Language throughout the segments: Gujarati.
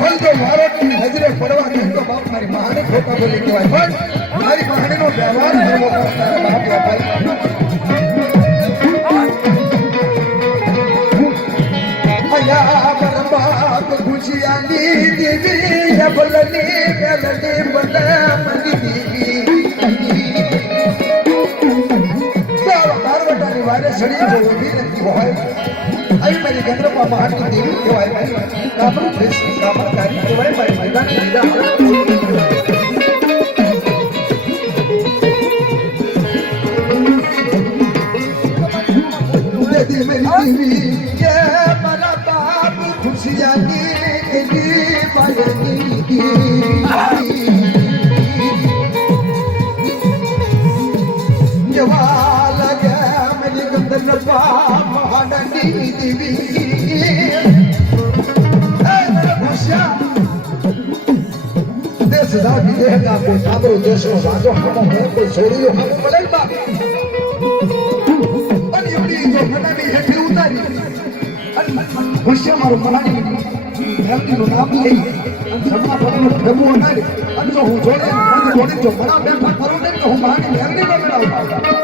પણ જો મારો નજરે પડવા દે તો બાપ મારી મહાને ખોટા બોલી કહેવાય. પણ મારી મહાણીનો વ્યવહાર કરવો કરતા બાપ બાપ દેવી, અબલની મેલની બલમની દેવી બારવટાની વારે હોય. આવી મારી ગંદ્રપા મહાની દેવી કહેવાય. મારી કામરૂ દેશની કામકારી કહેવાય, મારી મેદાન લીધા દેવી, કે મારા દેશ દાદી દેહ કા કોઈ સાબરો દેશનો વાજો હમો, હો કોઈ છોડીયો હમો ભલે બાપ અને એવડી જો મનાની હેઠે ઉતારી. અને ભૂષ્ય મારો મનાની ધરતીનું નામ લઈ અને જમણા પગનું ભેગું અને જો હું જોડે જોડે જો મણા બેઠા કરું ને તો હું મહાની મેરડી ન મેળવું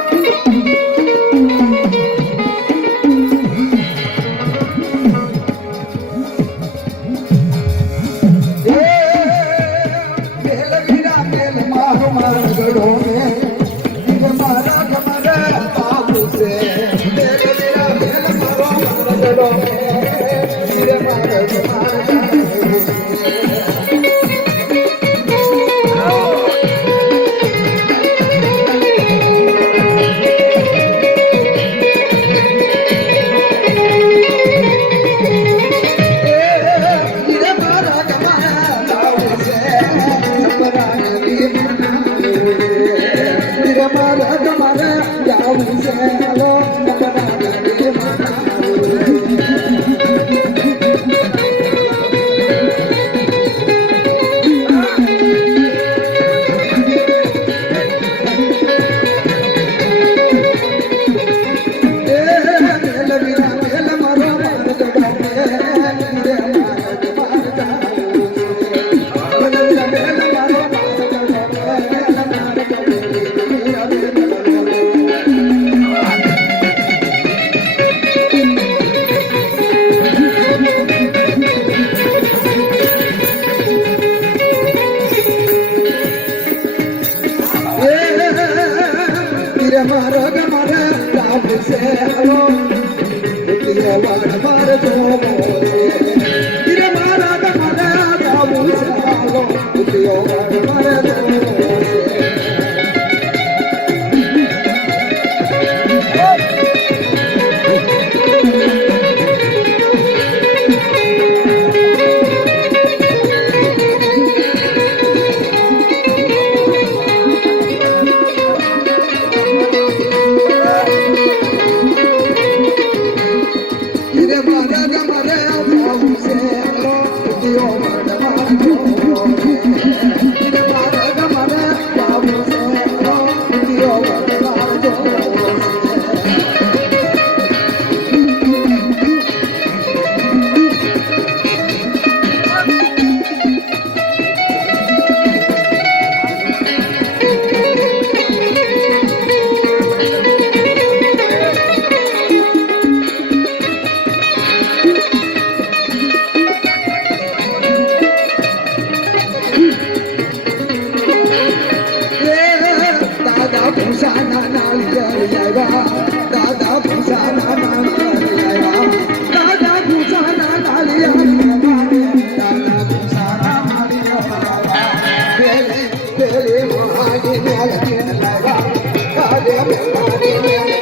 ઉતિરે વાડ મારા மேலே பெரிய மாடி மேலே காதே மேலே